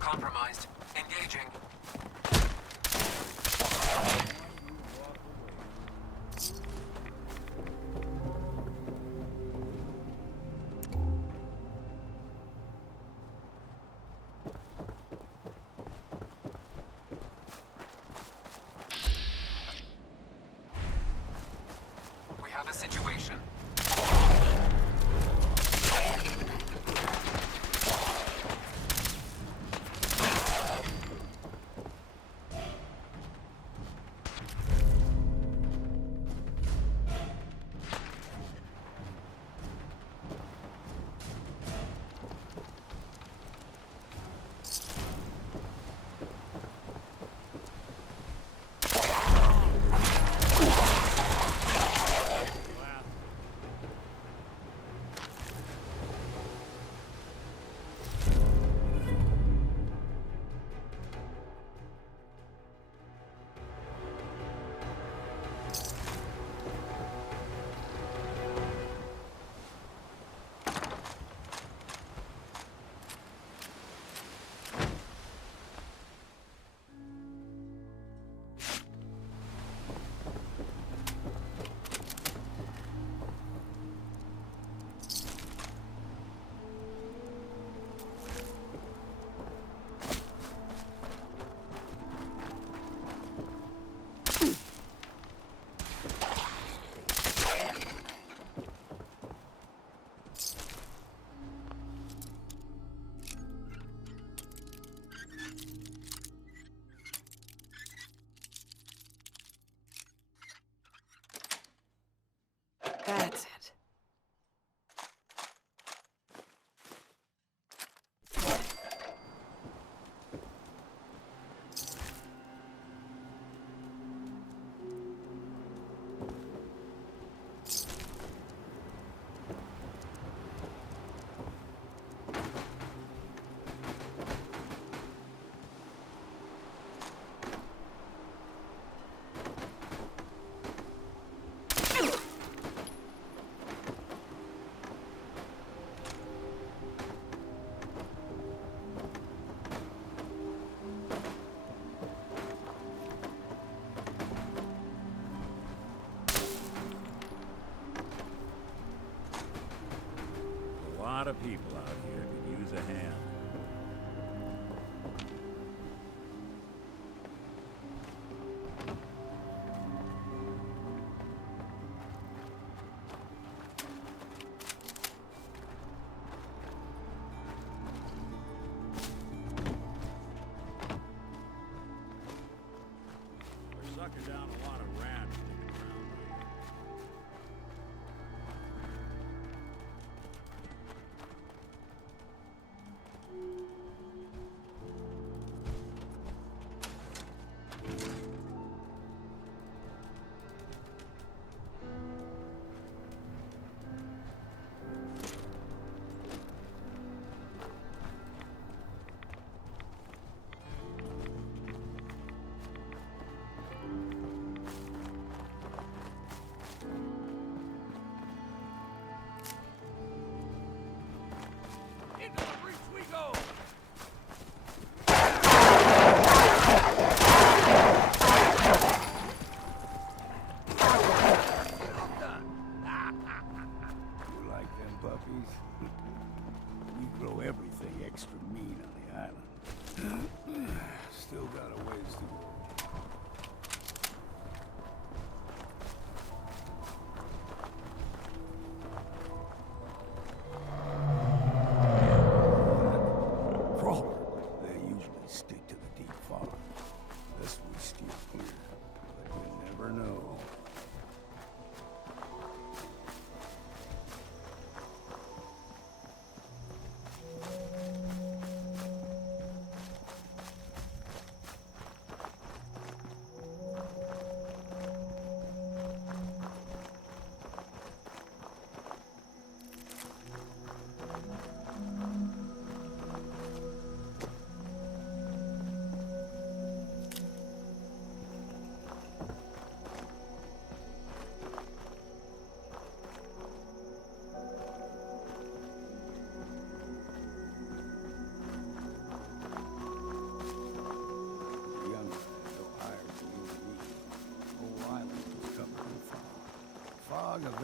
compromised. Engaging. We have a situation. That's it. A lot of people out here could use a hand. We're sucking down a lot of rats sticking around here. Into the breach we go! You like them puppies? We grow everything extra mean on the island. Still got a ways to go. Crawler, they usually stick to the deep fog. Unless we steer clear. But you never know.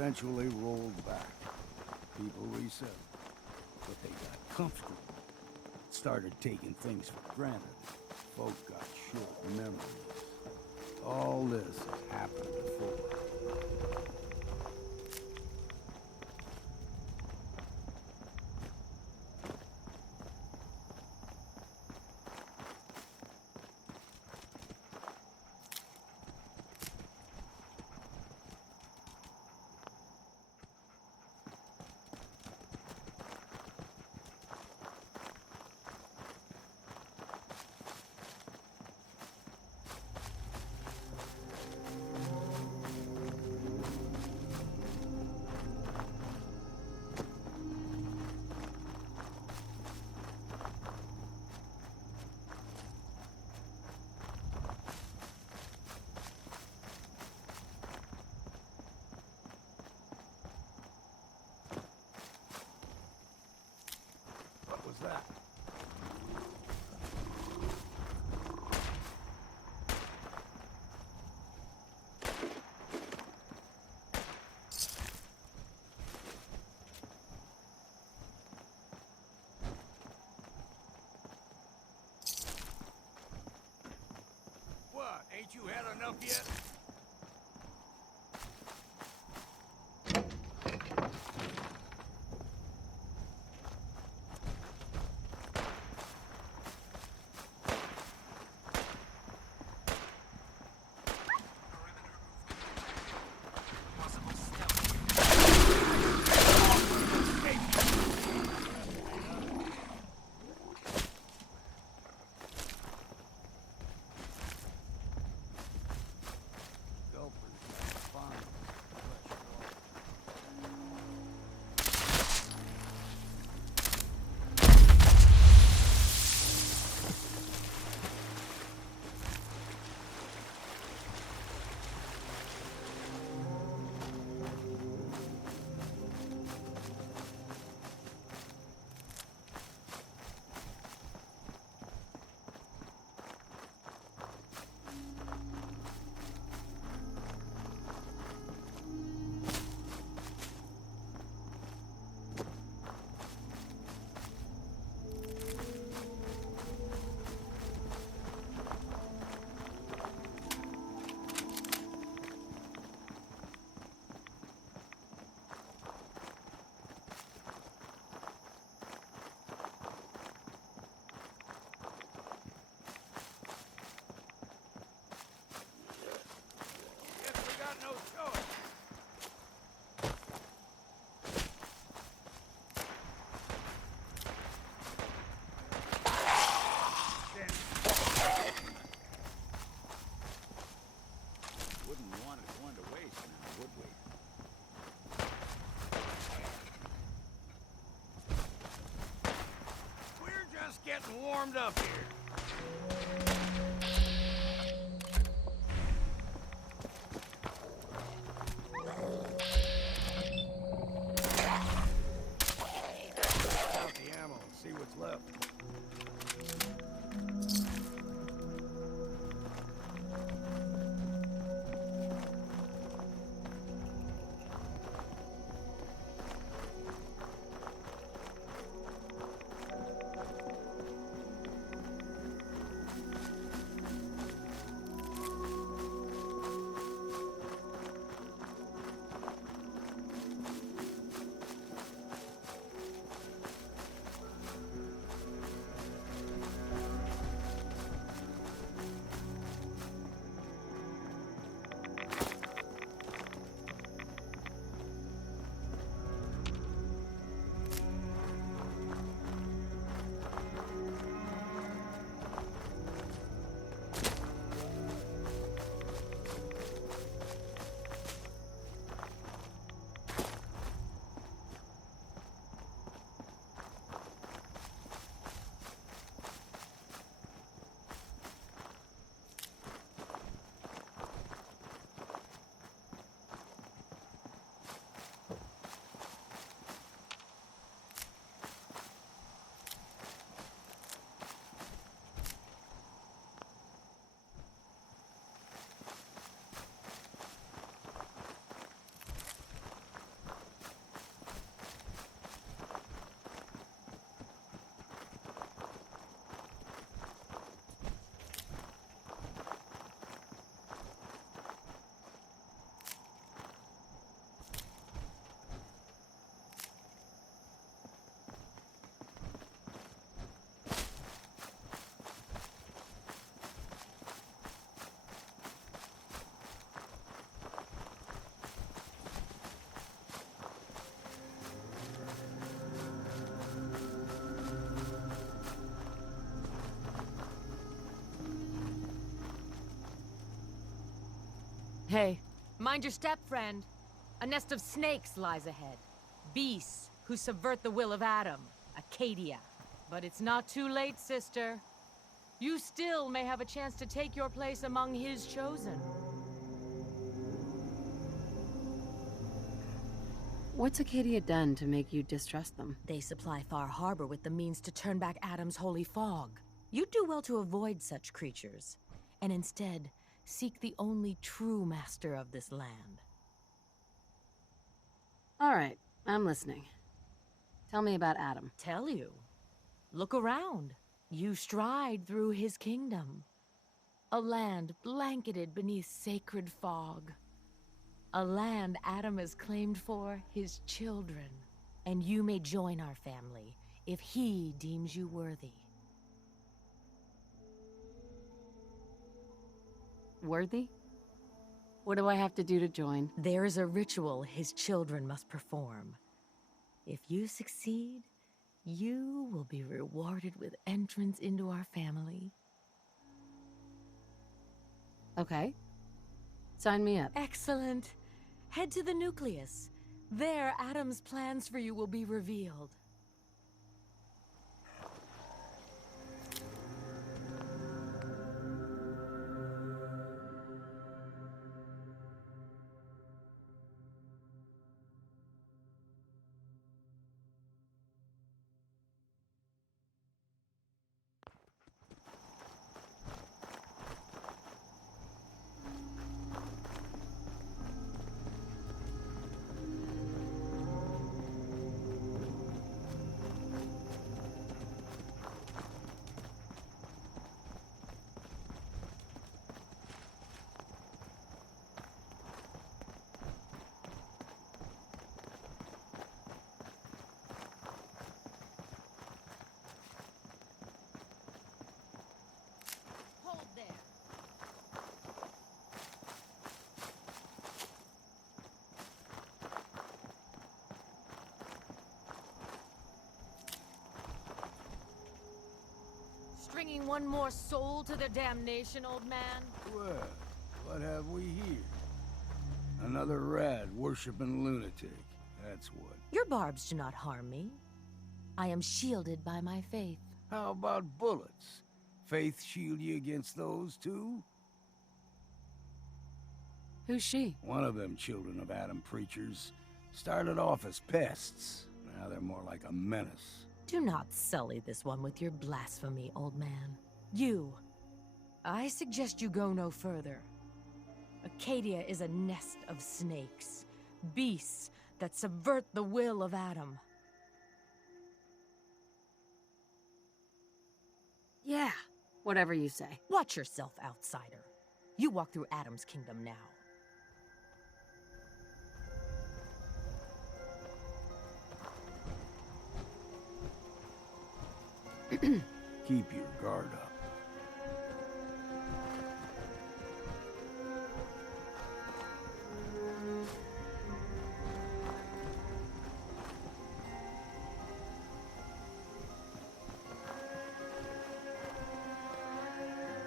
eventually rolled back. People resettled, but they got comfortable. Started taking things for granted. Folk got short memories. All this has happened before. What was that? What? Ain't you had enough yet? Possible stealth. Gulpers got fine. Fresh water. Guess we got no choice. Wouldn't want it going to waste now, would we? We're just getting warmed up here. Out the ammo and see what's left. Hey, Mind your step, friend. A nest of snakes lies ahead. Beasts who subvert the will of Adam. Acadia. But it's not too late, sister. You still may have a chance to take your place among his chosen. what's Acadia done to make you distrust them? They supply Far Harbour with the means to turn back Adam's holy fog. You'd do well to avoid such creatures, and instead seek the only true master of this land. All right, I'm listening. Tell me about Adam. Tell you. Look around. You stride through his kingdom. A land blanketed beneath sacred fog. A land Adam has claimed for his children. And you may join our family if he deems you worthy. Worthy? What do I have to do to join? There is a ritual his children must perform. If you succeed, you will be rewarded with entrance into our family. Okay. Sign me up. Excellent. Head to the nucleus. There, Adam's plans for you will be revealed. Hold there. Stringing one more soul to their damnation, old man? Well, what have we here? Another rad worshipping lunatic. That's what. Your barbs do not harm me. I am shielded by my faith. How about bullets? Faith shield you against those too? Who's she? One of them children of Adam preachers started off as pests. Now they're more like a menace. Do not sully this one with your blasphemy, old man. You. I suggest you go no further. Acadia is a nest of snakes. Beasts that subvert the will of Adam. Yeah, whatever you say. Watch yourself, outsider. You walk through Adam's kingdom now. Keep your guard up.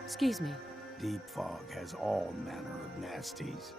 Excuse me. Deep fog has all manner of nasties.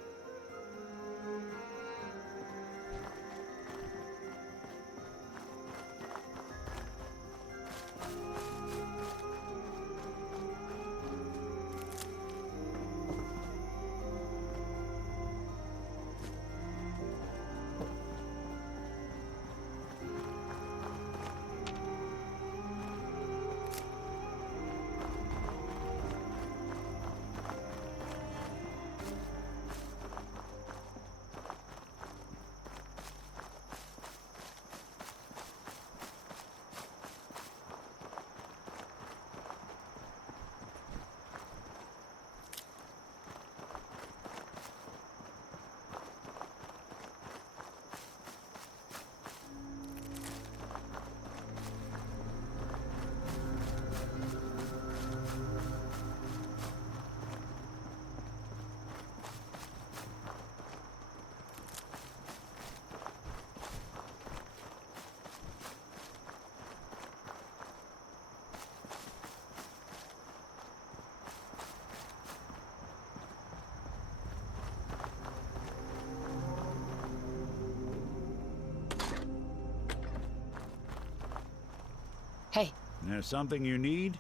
Hey, There's something you need?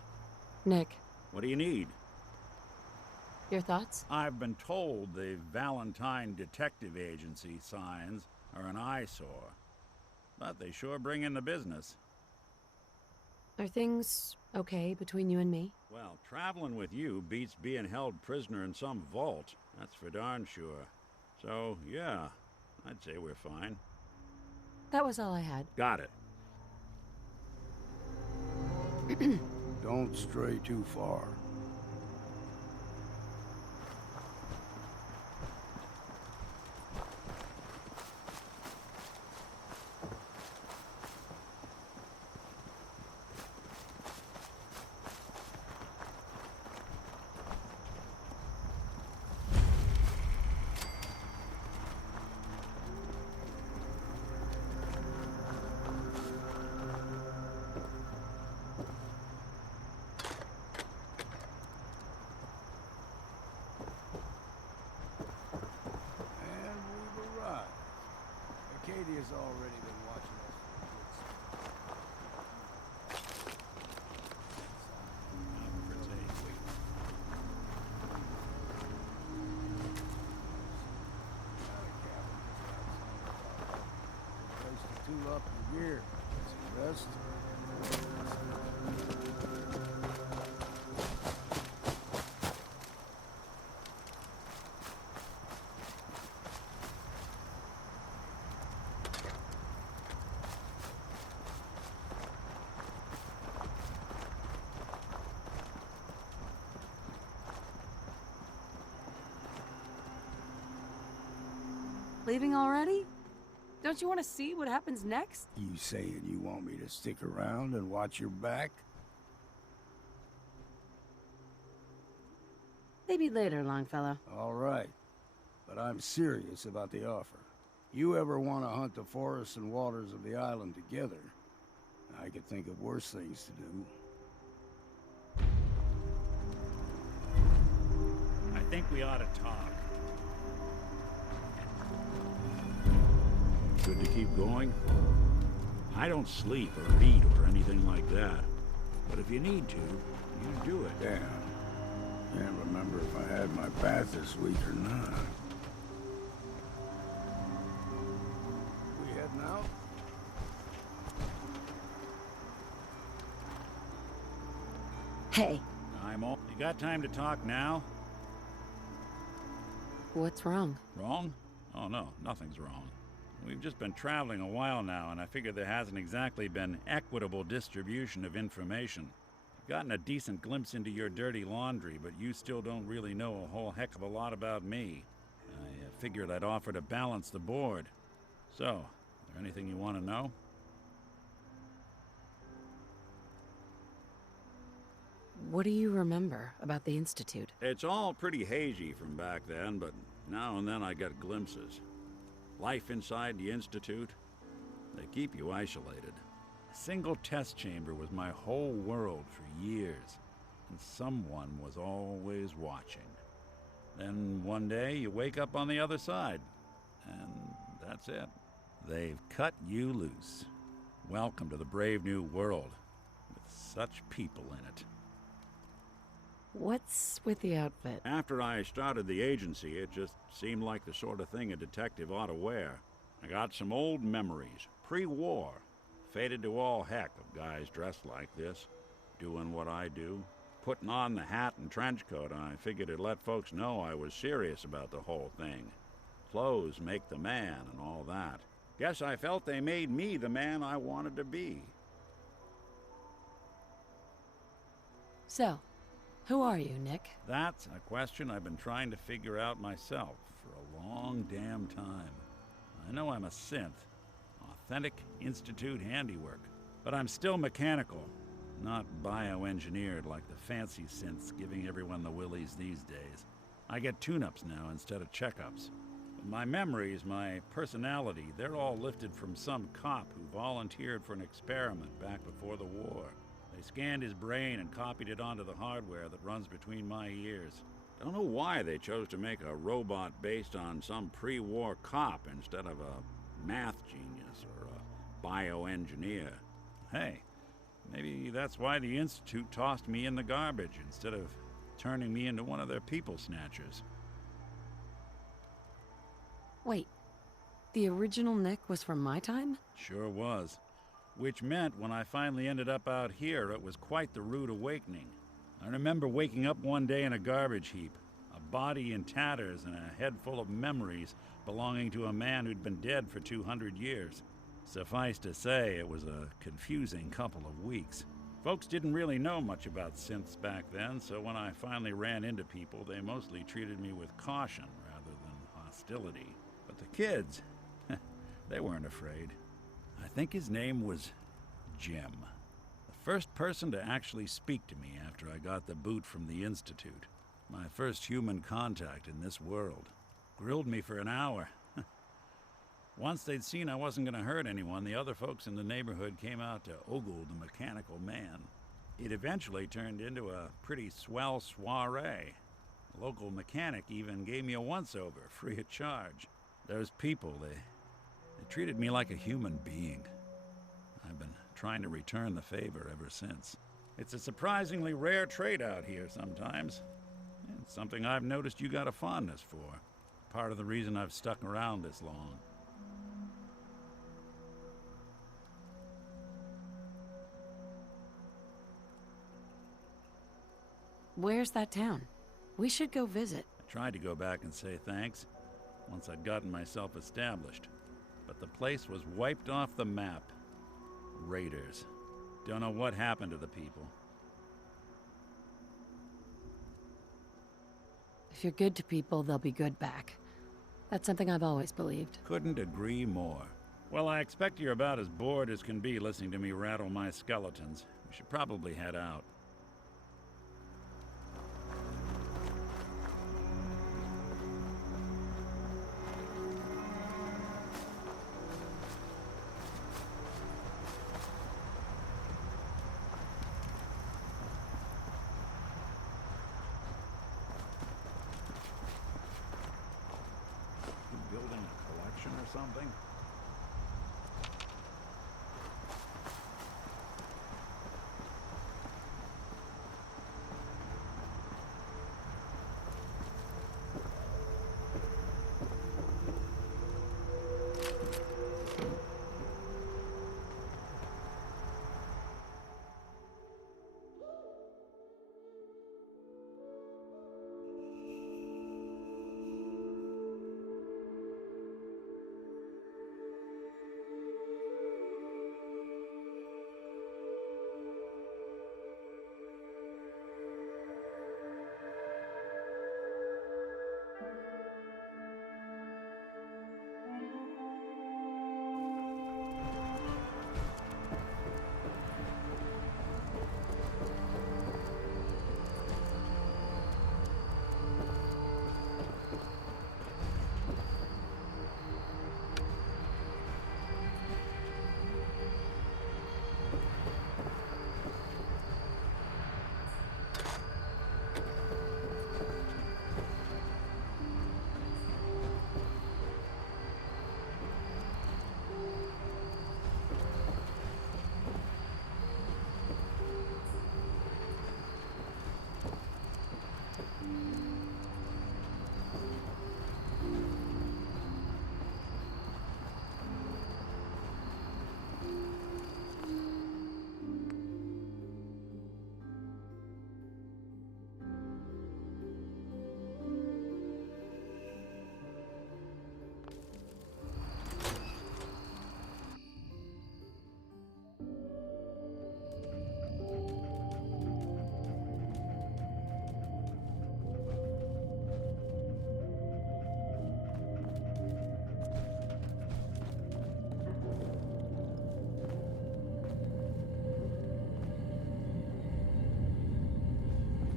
Nick, What do you need? your thoughts? I've been told the Valentine Detective Agency signs are an eyesore. But they sure bring in the business. Are things okay between you and me? Well, traveling with you beats being held prisoner in some vault. That's for darn sure. So, yeah, I'd say we're fine. That was all I had. Got it. Don't stray too far. And we've arrived. Acadia's already been watching us for a good place to tool up your gear. Get some rest. Leaving already? Don't you want to see what happens next? You saying you want me to stick around and watch your back? Maybe later, Longfellow. All right. But I'm serious about the offer. You ever want to hunt the forests and waters of the island together, I could think of worse things to do. I think we ought to talk. Good to keep going? I don't sleep or eat or anything like that. But if you need to, you do it. Damn. Can't remember if I had my bath this week or not. We heading out? Hey, I'm all... You got time to talk now? what's wrong? Wrong? Oh no, nothing's wrong. We've just been traveling a while now, and I figure there hasn't exactly been equitable distribution of information. I've gotten a decent glimpse into your dirty laundry, but you still don't really know a whole heck of a lot about me. I figured I'd offer to balance the board. So, is there anything you want to know? What do you remember about the Institute? It's all pretty hazy from back then, but now and then I get glimpses. Life inside the Institute, they keep you isolated. A single test chamber was my whole world for years, and someone was always watching. Then one day you wake up on the other side, and that's it. They've cut you loose. Welcome to the brave new world, with such people in it. What's with the outfit? After I started the agency, it just seemed like the sort of thing a detective ought to wear. I got some old memories, pre-war. Faded to all heck of guys dressed like this, doing what I do. Putting on the hat and trench coat, I figured it'd let folks know I was serious about the whole thing. Clothes make the man and all that. Guess I felt they made me the man I wanted to be. So, who are you, Nick? That's a question I've been trying to figure out myself for a long damn time. I know I'm a synth, authentic Institute handiwork, but I'm still mechanical, not bioengineered like the fancy synths giving everyone the willies these days. I get tune-ups now instead of checkups. But my memories, my personality, they're all lifted from some cop who volunteered for an experiment back before the war. They scanned his brain and copied it onto the hardware that runs between my ears. Don't know why they chose to make a robot based on some pre-war cop instead of a math genius or a bioengineer. Hey, Maybe that's why the Institute tossed me in the garbage instead of turning me into one of their people snatchers. Wait, the original Nick was from my time? Sure was. Which meant when I finally ended up out here, it was quite the rude awakening. I remember waking up one day in a garbage heap, a body in tatters and a head full of memories belonging to a man who'd been dead for 200 years. Suffice to say, it was a confusing couple of weeks. Folks didn't really know much about synths back then, so when I finally ran into people, they mostly treated me with caution rather than hostility. But the kids, they weren't afraid. I think his name was Jim. The first person to actually speak to me after I got the boot from the Institute. My first human contact in this world. Grilled me for an hour. Once they'd seen I wasn't going to hurt anyone, the other folks in the neighborhood came out to ogle the mechanical man. It eventually turned into a pretty swell soiree. The local mechanic even gave me a once-over, free of charge. Those people, they treated me like a human being. I've been trying to return the favor ever since. It's a surprisingly rare trait out here sometimes. It's something I've noticed you got a fondness for. Part of the reason I've stuck around this long. Where's that town? We should go visit. I tried to go back and say thanks once I'd gotten myself established, but the place was wiped off the map. Raiders. Don't know what happened to the people. If you're good to people, they'll be good back. That's something I've always believed. Couldn't agree more. Well, I expect you're about as bored as can be listening to me rattle my skeletons. We should probably head out. Building a collection or something?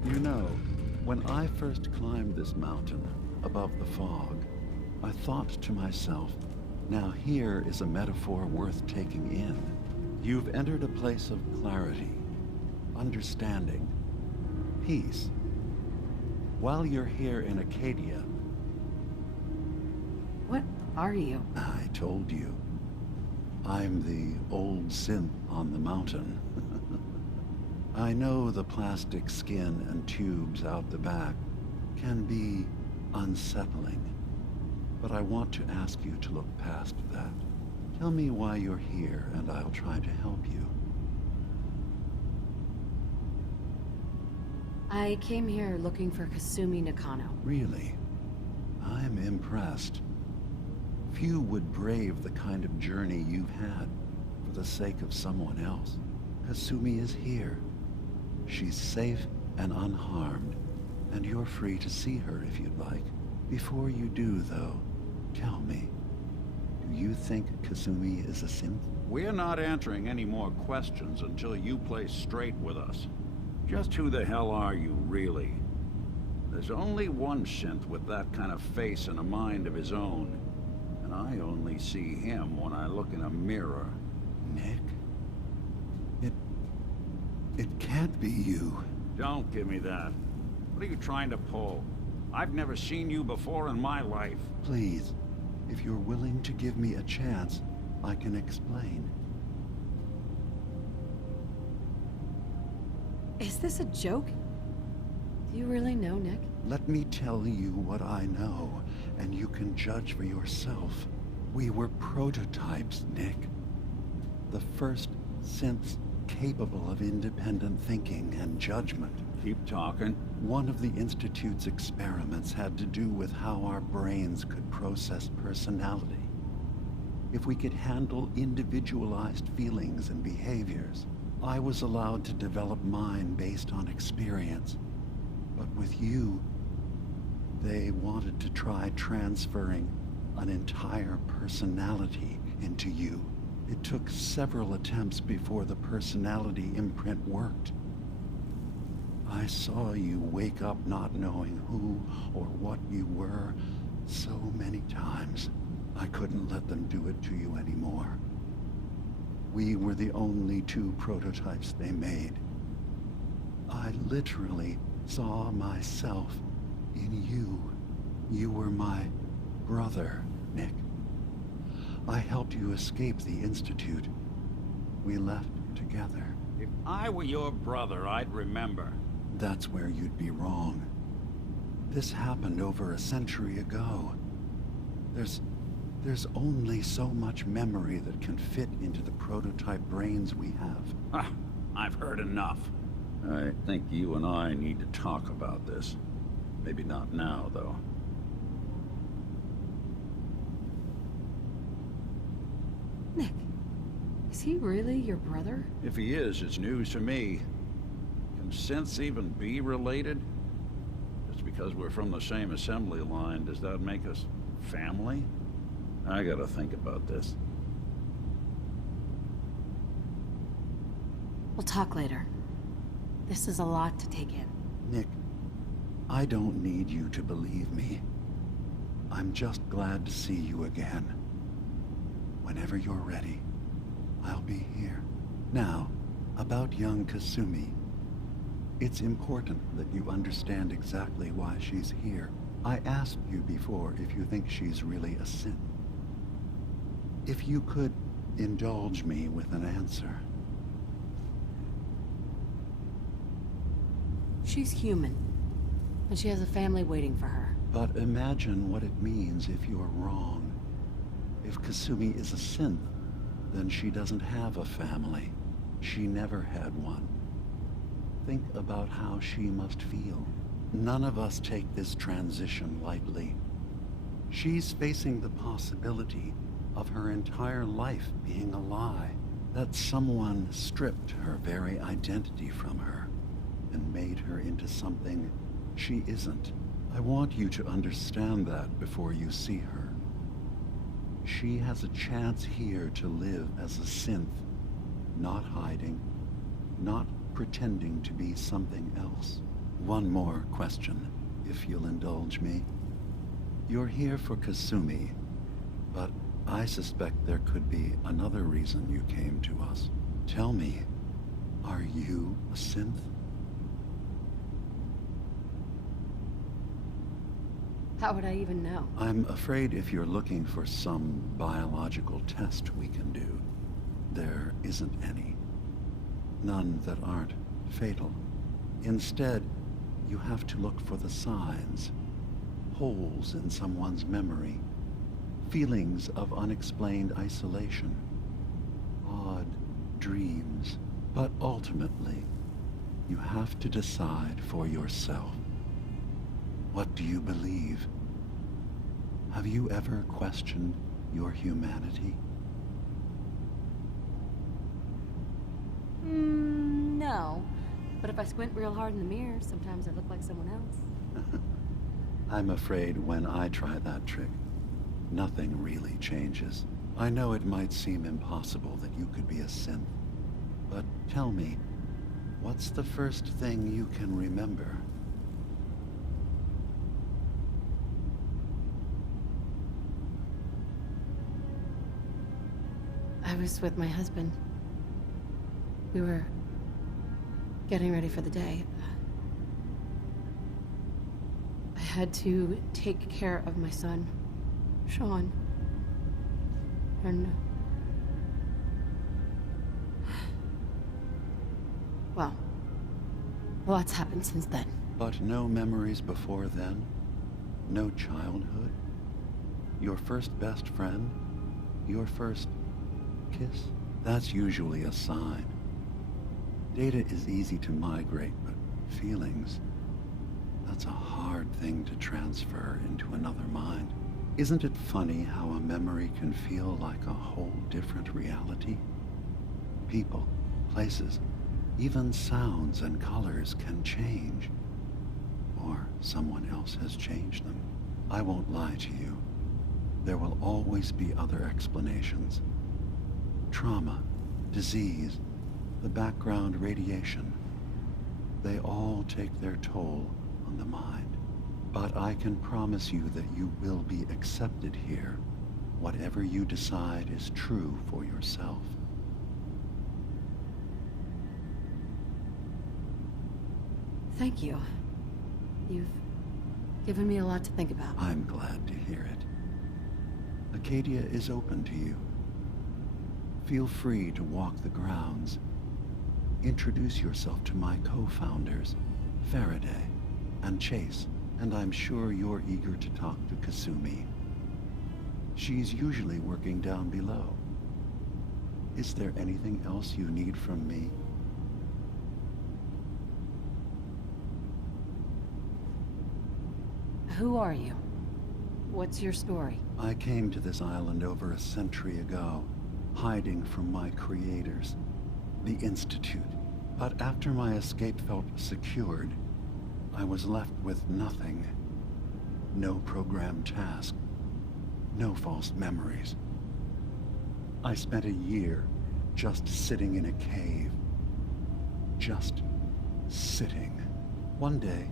You know, when I first climbed this mountain above the fog, I thought to myself, now here is a metaphor worth taking in. You've entered a place of clarity, understanding, peace. While you're here in Acadia, What are you? I told you, I'm the old synth on the mountain. I know the plastic skin and tubes out the back can be unsettling, but I want to ask you to look past that. Tell me why you're here, and I'll try to help you. I came here looking for Kasumi Nakano. Really? I'm impressed. Few would brave the kind of journey you've had for the sake of someone else. Kasumi is here. She's safe and unharmed, and you're free to see her if you'd like. Before you do, though, tell me, do you think Kasumi is a synth? We're not answering any more questions until you play straight with us. Just who the hell are you, really? There's only one synth with that kind of face and a mind of his own. And I only see him when I look in a mirror. Nick? It can't be you. Don't give me that. What are you trying to pull? I've never seen you before in my life. Please, if you're willing to give me a chance, I can explain. Is this a joke? Do you really know, Nick? Let me tell you what I know, and you can judge for yourself. We were prototypes, Nick. The first synths capable of independent thinking and judgment. Keep talking. One of the Institute's experiments had to do with how our brains could process personality. If we could handle individualized feelings and behaviors, I was allowed to develop mine based on experience. But with you, they wanted to try transferring an entire personality into you. It took several attempts before the personality imprint worked. I saw you wake up not knowing who or what you were so many times. I couldn't let them do it to you anymore. We were the only two prototypes they made. I literally saw myself in you. You were my brother, Nick. I helped you escape the Institute. We left together. If I were your brother, I'd remember. That's where you'd be wrong. This happened over a century ago. There's only so much memory that can fit into the prototype brains we have. Ah, I've heard enough. I think you and I need to talk about this. Maybe not now, though. Nick, is he really your brother? If he is, it's news to me. Can synths even be related? Just because we're from the same assembly line, does that make us family? I gotta think about this. We'll talk later. This is a lot to take in. Nick, I don't need you to believe me. I'm just glad to see you again. Whenever you're ready, I'll be here. Now, about young Kasumi. It's important that you understand exactly why she's here. I asked you before if you think she's really a synth. If you could indulge me with an answer. She's human, and she has a family waiting for her. But imagine what it means if you're wrong. If Kasumi is a synth, then she doesn't have a family. She never had one. Think about how she must feel. None of us take this transition lightly. She's facing the possibility of her entire life being a lie. That someone stripped her very identity from her and made her into something she isn't. I want you to understand that before you see her. She has a chance here to live as a synth, not hiding, not pretending to be something else. One more question, if you'll indulge me. You're here for Kasumi, but I suspect there could be another reason you came to us. Tell me, are you a synth? How would I even know? I'm afraid if you're looking for some biological test we can do, there isn't any. None that aren't fatal. Instead, you have to look for the signs, holes in someone's memory, feelings of unexplained isolation, odd dreams. But ultimately, you have to decide for yourself. What do you believe? Have you ever questioned your humanity? No. But if I squint real hard in the mirror, sometimes I look like someone else. I'm afraid when I try that trick, nothing really changes. I know it might seem impossible that you could be a synth, but tell me, what's the first thing you can remember? I was with my husband. We were getting ready for the day. I had to take care of my son, Sean. And... well, a lot's happened since then. But no memories before then? No childhood? Your first best friend? Your first kiss? That's usually a sign. Data is easy to migrate, but feelings, that's a hard thing to transfer into another mind. Isn't it funny how a memory can feel like a whole different reality? People, places, even sounds and colors can change. Or someone else has changed them. I won't lie to you. There will always be other explanations. Trauma, disease, the background radiation. They all take their toll on the mind. But I can promise you that you will be accepted here, whatever you decide is true for yourself. Thank you. You've given me a lot to think about. I'm glad to hear it. Acadia is open to you. Feel free to walk the grounds. Introduce yourself to my co-founders, Faraday and Chase, and I'm sure you're eager to talk to Kasumi. She's usually working down below. Is there anything else you need from me? Who are you? What's your story? I came to this island over a century ago, hiding from my creators, the Institute. But after my escape felt secured, I was left with nothing. No programmed task, no false memories. I spent a year just sitting in a cave. Just sitting. One day,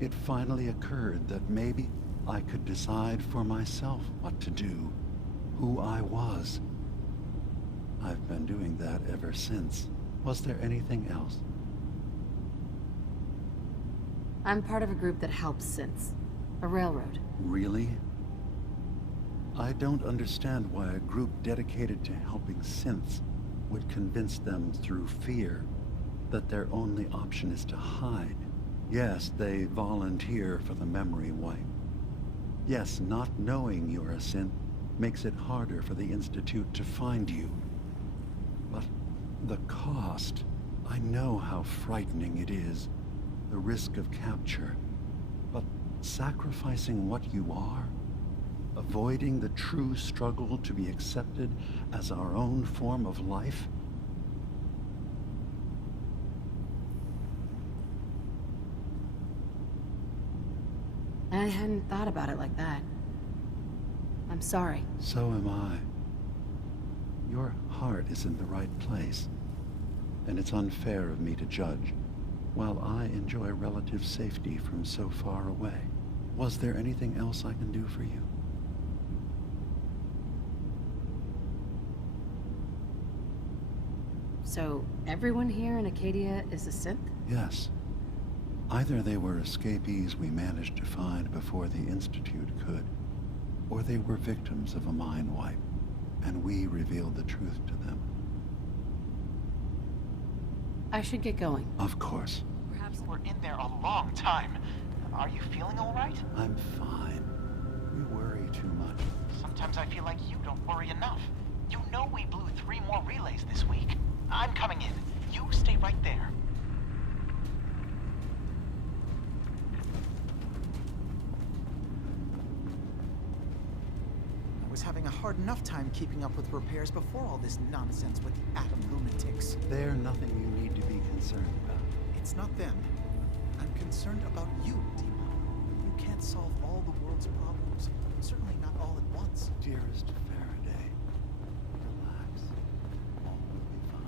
it finally occurred that maybe I could decide for myself what to do, who I was. I've been doing that ever since. Was there anything else? I'm part of a group that helps synths. A railroad. Really? I don't understand why a group dedicated to helping synths would convince them through fear that their only option is to hide. Yes, they volunteer for the memory wipe. Yes, not knowing you're a synth makes it harder for the Institute to find you. But the cost, I know how frightening it is, the risk of capture. But sacrificing what you are, avoiding the true struggle to be accepted as our own form of life? I hadn't thought about it like that. I'm sorry. So am I. Your heart is in the right place, and it's unfair of me to judge, while I enjoy relative safety from so far away. Was there anything else I can do for you? So, everyone here in Acadia is a synth? Yes. Either they were escapees we managed to find before the Institute could, or they were victims of a mind wipe, and we revealed the truth to them. I should get going. Of course. Perhaps we're in there a long time. Are you feeling all right? I'm fine. You worry too much. Sometimes I feel like you don't worry enough. You know we blew 3 more relays this week. I'm coming in. You stay right there. I was having a hard enough time keeping up with repairs before all this nonsense with the atom lunatics. They're nothing you need to be concerned about. It's not them. I'm concerned about you, Dima. You can't solve all the world's problems. Certainly not all at once. Dearest Faraday, relax. All will be fine.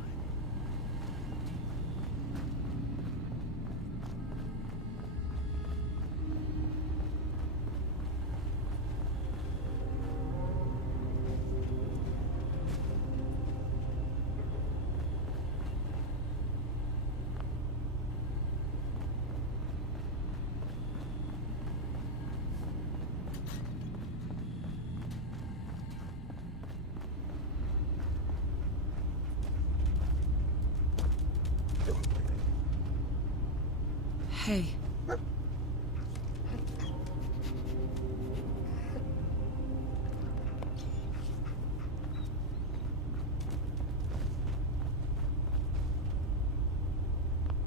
Hey.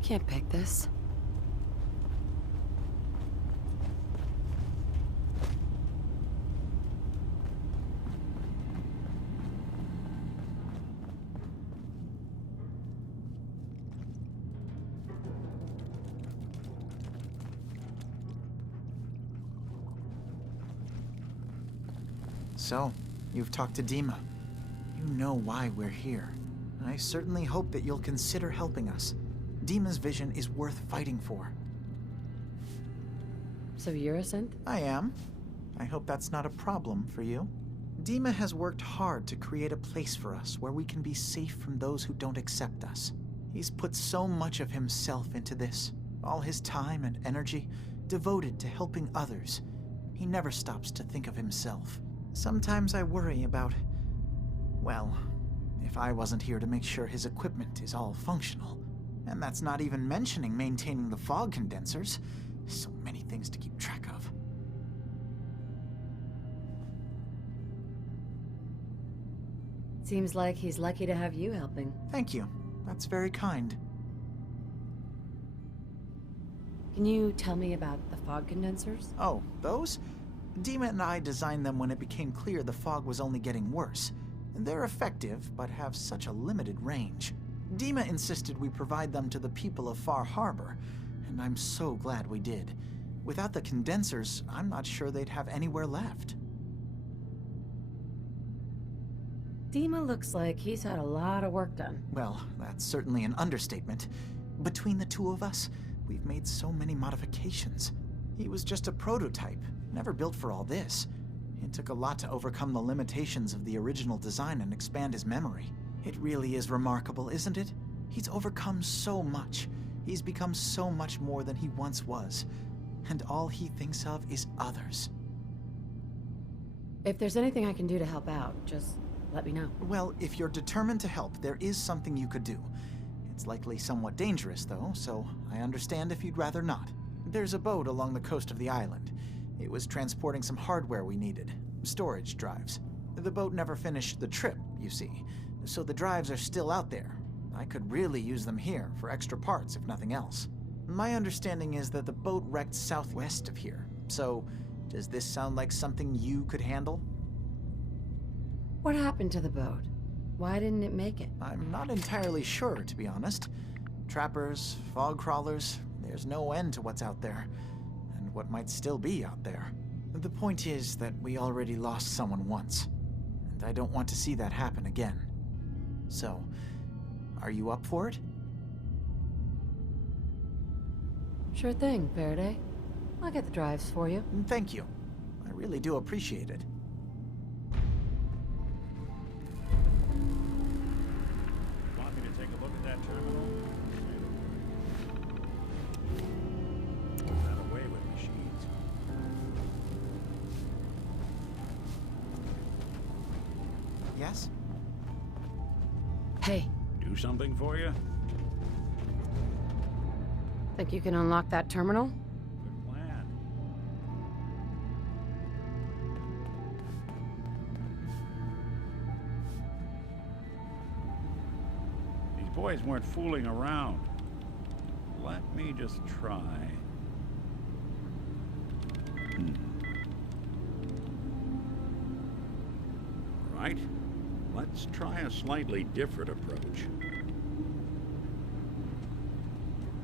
Can't pick this. So, you've talked to Dima. You know why we're here. I certainly hope that you'll consider helping us. Dima's vision is worth fighting for. So you're a synth? I am. I hope that's not a problem for you. Dima has worked hard to create a place for us where we can be safe from those who don't accept us. He's put so much of himself into this, all his time and energy devoted to helping others. He never stops to think of himself. Sometimes I worry about, well, if I wasn't here to make sure his equipment is all functional. And that's not even mentioning maintaining the fog condensers. So many things to keep track of. Seems like he's lucky to have you helping. Thank you. That's very kind. Can you tell me about the fog condensers? Oh, those? Dima and I designed them when it became clear the fog was only getting worse. They're effective, but have such a limited range. Dima insisted we provide them to the people of Far Harbour, and I'm so glad we did. Without the condensers, I'm not sure they'd have anywhere left. Dima looks like he's had a lot of work done. Well, that's certainly an understatement. Between the two of us, we've made so many modifications. He was just a prototype, never built for all this. It took a lot to overcome the limitations of the original design and expand his memory. It really is remarkable, isn't it? He's overcome so much. He's become so much more than he once was. And all he thinks of is others. If there's anything I can do to help out, just let me know. Well, if you're determined to help, there is something you could do. It's likely somewhat dangerous, though, so I understand if you'd rather not. There's a boat along the coast of the island. It was transporting some hardware we needed. Storage drives. The boat never finished the trip, you see, so the drives are still out there. I could really use them here for extra parts, if nothing else. My understanding is that the boat wrecked southwest of here, so does this sound like something you could handle? What happened to the boat? Why didn't it make it? I'm not entirely sure, to be honest. Trappers, fog crawlers, there's no end to what's out there, and what might still be out there. The point is that we already lost someone once, and I don't want to see that happen again. So, are you up for it? Sure thing, Faraday. I'll get the drives for you. Thank you. I really do appreciate it. Want me to take a look at that terminal? Not away with machines. Yes? Hey, Do something for you? Think you can unlock that terminal? Good plan. These boys weren't fooling around. Let me just try. All right. Let's try a slightly different approach.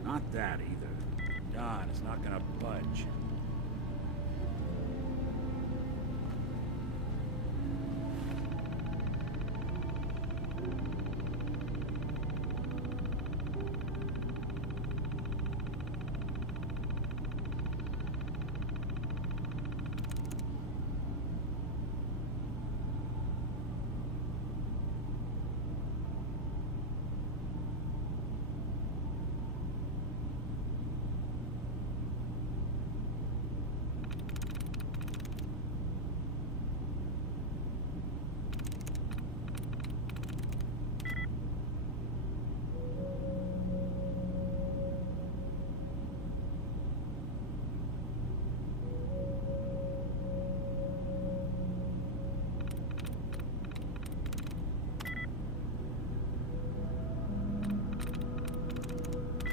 Not that either. God, it's not gonna budge.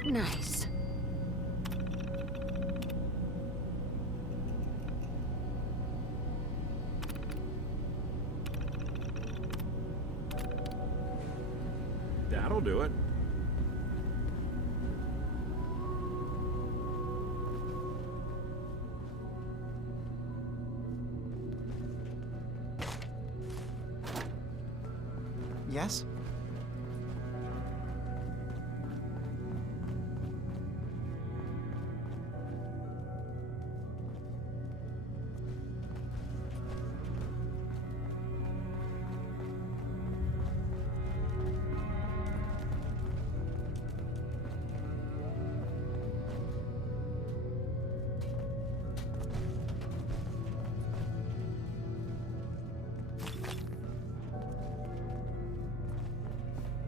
Nice. That'll do it. Yes?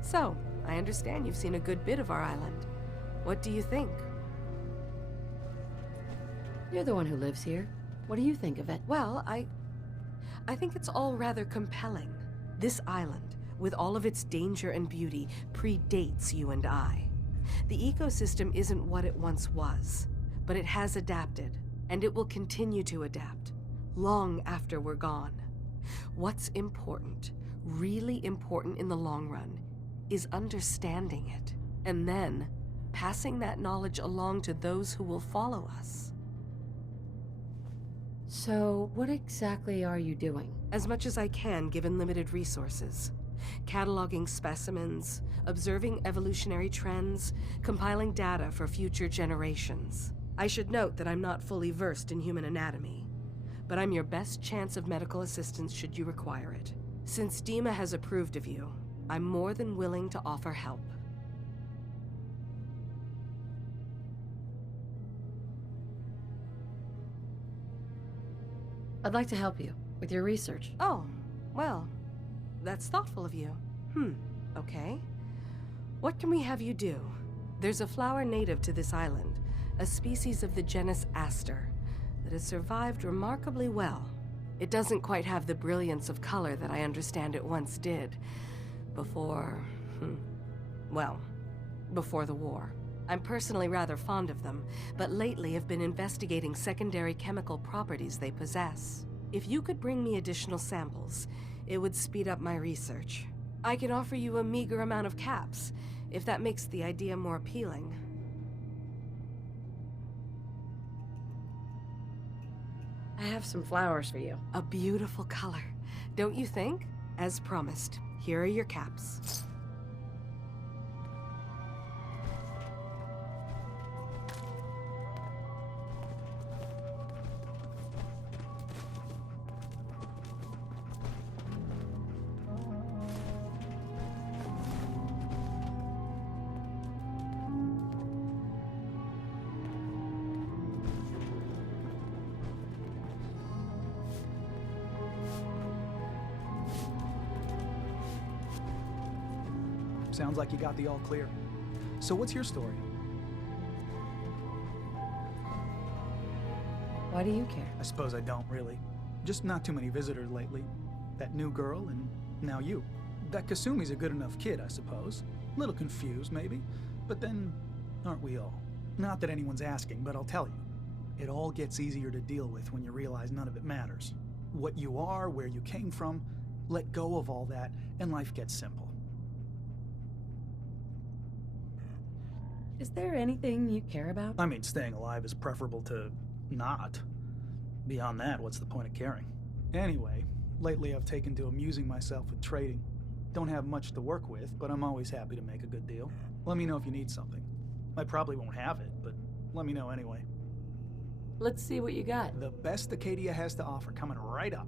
So, I understand you've seen a good bit of our island. What do you think? You're the one who lives here. What do you think of it? Well, I think it's all rather compelling. This island, with all of its danger and beauty, predates you and I. The ecosystem isn't what it once was, but it has adapted, and it will continue to adapt, long after we're gone. What's important, really important in the long run, is understanding it, and then passing that knowledge along to those who will follow us. So, what exactly are you doing? As much as I can, given limited resources. Cataloging specimens, observing evolutionary trends, compiling data for future generations. I should note that I'm not fully versed in human anatomy, but I'm your best chance of medical assistance should you require it. Since Dima has approved of you, I'm more than willing to offer help. I'd like to help you with your research. Oh, well, that's thoughtful of you. Okay. What can we have you do? There's a flower native to this island, a species of the genus Aster, that has survived remarkably well. It doesn't quite have the brilliance of color that I understand it once did. Before the war. I'm personally rather fond of them, but lately have been investigating secondary chemical properties they possess. If you could bring me additional samples, it would speed up my research. I can offer you a meager amount of caps, if that makes the idea more appealing. I have some flowers for you. A beautiful color, don't you think? As promised, here are your caps. Sounds like you got the all clear. So what's your story? Why do you care? I suppose I don't, really. Just not too many visitors lately. That new girl, and now you. That Kasumi's a good enough kid, I suppose. A little confused, maybe. But then, aren't we all? Not that anyone's asking, but I'll tell you. It all gets easier to deal with when you realize none of it matters. What you are, where you came from, let go of all that, and life gets simple. Is there anything you care about? I mean, staying alive is preferable to not. Beyond that, what's the point of caring? Anyway, lately I've taken to amusing myself with trading. Don't have much to work with, but I'm always happy to make a good deal. Let me know if you need something. I probably won't have it, but let me know anyway. Let's see what you got. The best Acadia has to offer coming right up.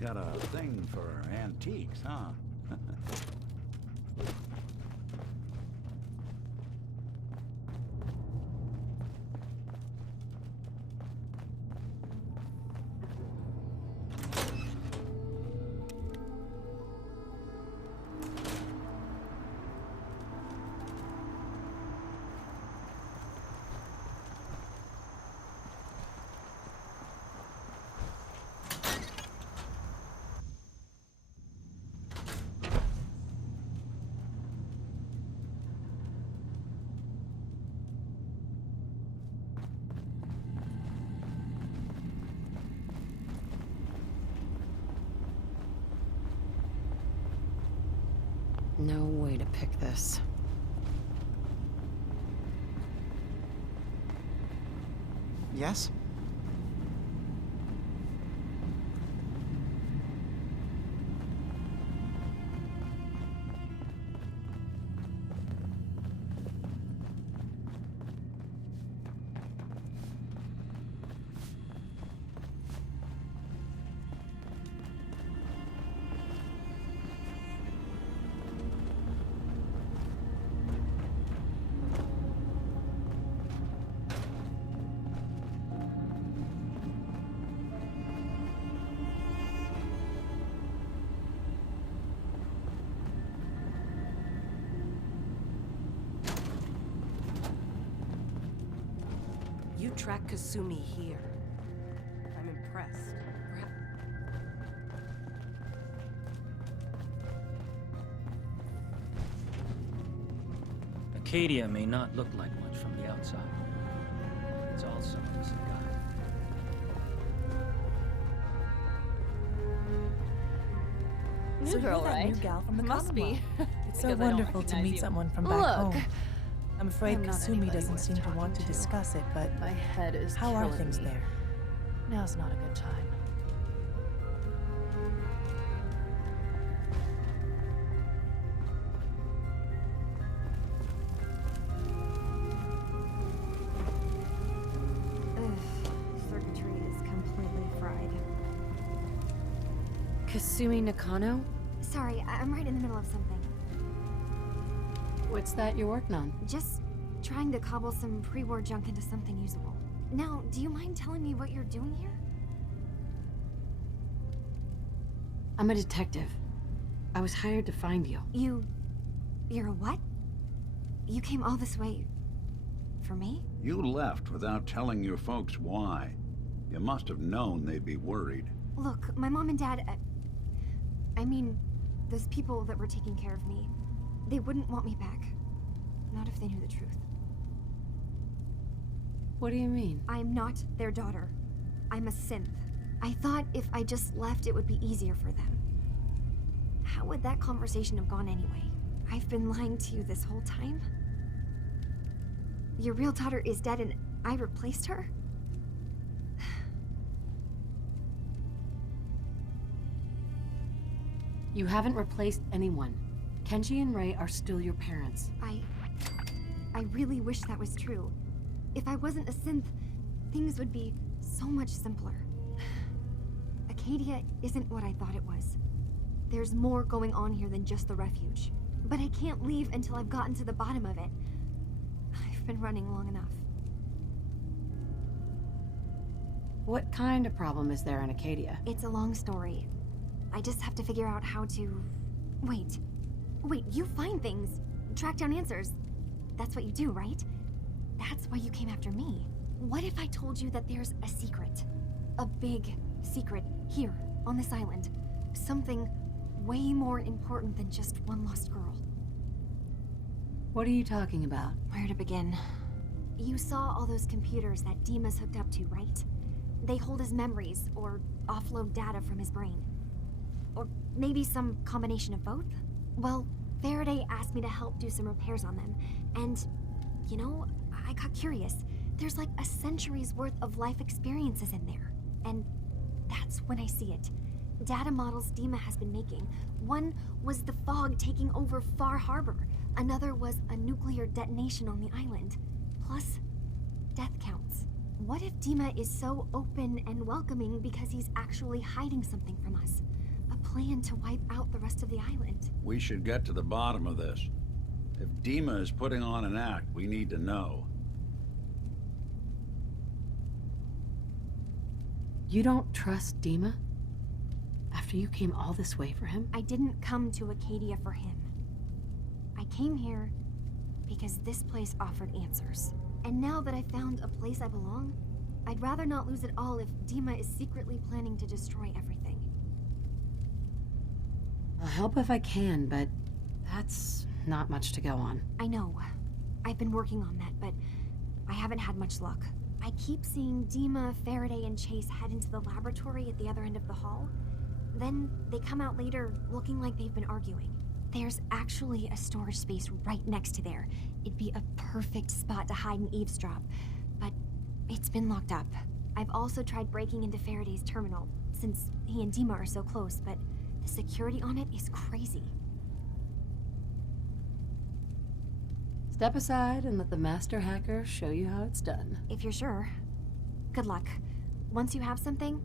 You got a thing for antiques, huh? No way to pick this. Yes? You track Kasumi here. I'm impressed. Perhaps Acadia may not look like much from the outside. It's also a decent guy. New girl, right? New gal from the Must be. It's so Because I don't wonderful to recognize meet you. someone from back Look. home. I'm afraid I'm not Kasumi anybody doesn't worth seem to want to talking to. discuss it, but My head is how are killing things me. there? Now's not a good time. Circuitry is completely fried. Kasumi Nakano? Sorry, I'm right in the middle of something. What's that you're working on? Just trying to cobble some pre-war junk into something usable. Now, do you mind telling me what you're doing here? I'm a detective. I was hired to find you. You're a what? You came all this way... for me? You left without telling your folks why. You must have known they'd be worried. Look, my mom and dad... I mean, those people that were taking care of me, they wouldn't want me back. Not if they knew the truth. What do you mean? I'm not their daughter. I'm a synth. I thought if I just left, it would be easier for them. How would that conversation have gone anyway? I've been lying to you this whole time? Your real daughter is dead and I replaced her? You haven't replaced anyone. Kenji and Ray are still your parents. I really wish that was true. If I wasn't a synth, things would be so much simpler. Acadia isn't what I thought it was. There's more going on here than just the refuge. But I can't leave until I've gotten to the bottom of it. I've been running long enough. What kind of problem is there in Acadia? It's a long story. I just have to figure out how to... Wait, you find things. Track down answers. That's what you do, right? That's why you came after me. What if I told you that there's a secret? A big secret here, on this island. Something way more important than just one lost girl. What are you talking about? Where to begin? You saw all those computers that Dima's hooked up to, right? They hold his memories, or offload data from his brain. Or maybe some combination of both? Well, Faraday asked me to help do some repairs on them, and, you know, I got curious. There's like a century's worth of life experiences in there. And that's when I see it. Data models Dima has been making. One was the fog taking over Far Harbour. Another was a nuclear detonation on the island. Plus, death counts. What if Dima is so open and welcoming because he's actually hiding something from us? A plan to wipe out the rest of the island. We should get to the bottom of this. If Dima is putting on an act, we need to know. You don't trust Dima? After you came all this way for him? I didn't come to Acadia for him. I came here because this place offered answers. And now that I found a place I belong, I'd rather not lose it all if Dima is secretly planning to destroy everything. I'll help if I can, but that's not much to go on. I know. I've been working on that, but I haven't had much luck. I keep seeing Dima, Faraday, and Chase head into the laboratory at the other end of the hall. Then they come out later looking like they've been arguing. There's actually a storage space right next to there. It'd be a perfect spot to hide and eavesdrop, but it's been locked up. I've also tried breaking into Faraday's terminal, since he and Dima are so close, but the security on it is crazy. Step aside and let the master hacker show you how it's done. If you're sure. Good luck. Once you have something,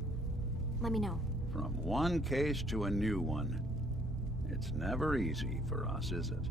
let me know. From one case to a new one. It's never easy for us, is it?